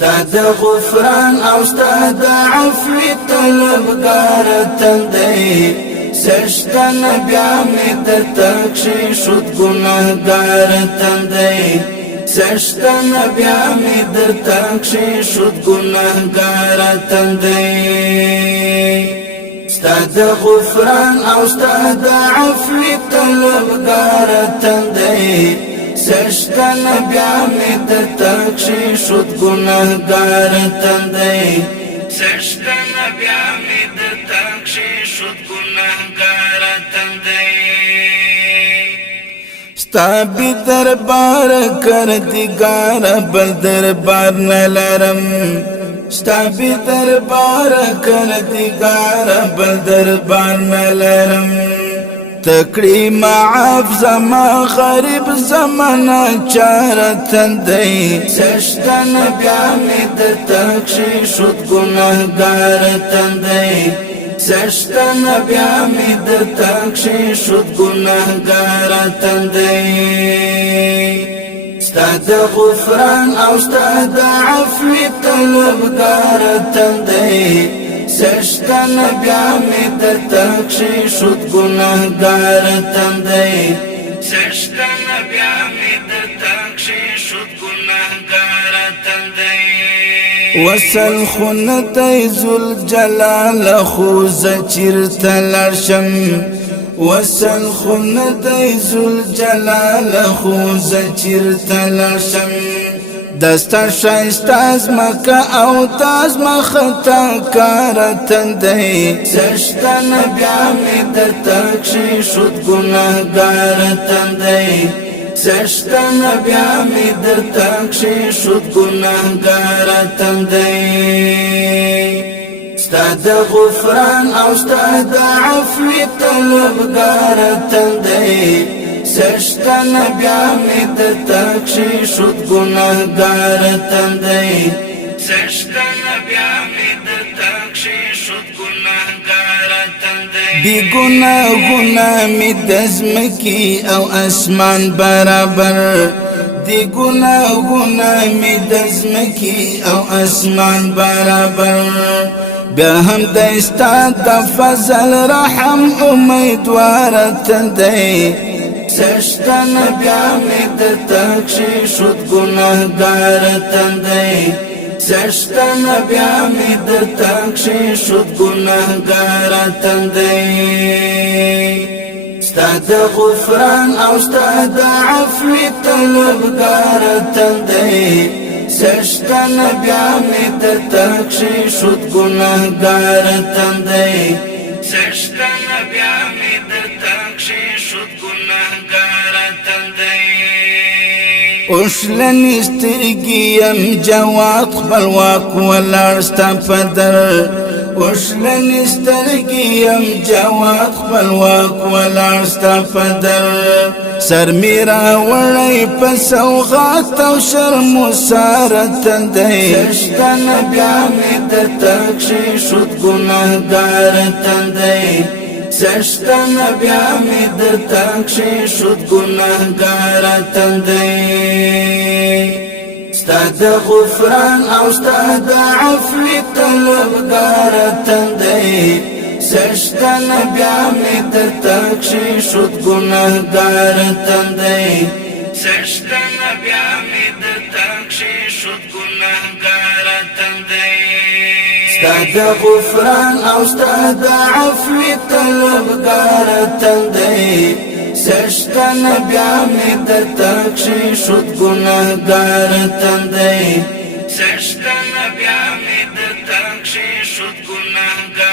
ستاد غفران او ستاد عفو طلبگار تندی سشتن بیا می در تکشی شد گناهگار تندی سشتن بیا می در تکشی شد گناهگار تندی ستاد غفران او ستاد عفو طلبگار تندی سشتن بیا می در تکشی شد گناهگار تندی سشتن بیا می در تکشی شد گناهگار تندی ستا بی دربار کردگار بل دربار نلرم ستا بی دربار کردگار بل دربار نلرم تکڑی معاف زما غریب زمانا چار تندی سشتن بیا می در تکشی شد گناهگار تندی سشتن بیا می در تکشی شد گناهگار تندی ستاد غفران او ستاد عفو طلبگار تندی سشتن بیا می در تکشی شد گناهگار تندی سشتن بیا می در تکشی شد گناهگار تندی وصل خونتی ذوالجلال خوز چرت لرشم وصل خونتی ذوالجلال خوز چرت لرشم دستا شایستاز مکا او تاز مخطا کار تندی سشتن بیا می در تکشی شد گناهگار تندی سشتن بیا می در تکشی شد گناهگار تندی ستاد غفران او ستاد عفو طلبگار تندی سشتن بیا می در تکشی شد گناهگار تندی سشتن بیا می در تکشی شد گناهگار تندی بی گناه می دزمکی او اسمان برابر دی گناه می دزمکی او اسمان برابر بیا هم دستا د فضل رحم امیدوار تندی سشتن بیا می در تکشی شد گناهگار تندی سشتن بیا می در تکشی شد گناهگار تندی ستاد غفران او ستاد عفو طلبگار تندی سشتن بیا می در تکشی شد گناهگار تندی سشتن بیا می در تکشی شد گناهگار تندی اوشلن استرگیم جواد خپلواک ولار ستا پدر اوشلن استرگیم جواد خپلواک ولار ستا پدر سر میرا وړی په سوغات او شرم وسار تندی سشتن بیا می در تکشی شد گناهگار تندی سشتن بیا می در تکشی شد گناهگار تندی ستاد غفران او ستاد عفو طلبگار تندی سشتن بیا می در تکشی شد گناهگار تندی سشتن بیا می در تکشی شد گناهگار تندی ستاد غفران او ستاد عفو طلبگار تندی سشتن بیا می در تکشی شد گناهگار تندی سشتن بیا می در تکشی شد گناهگار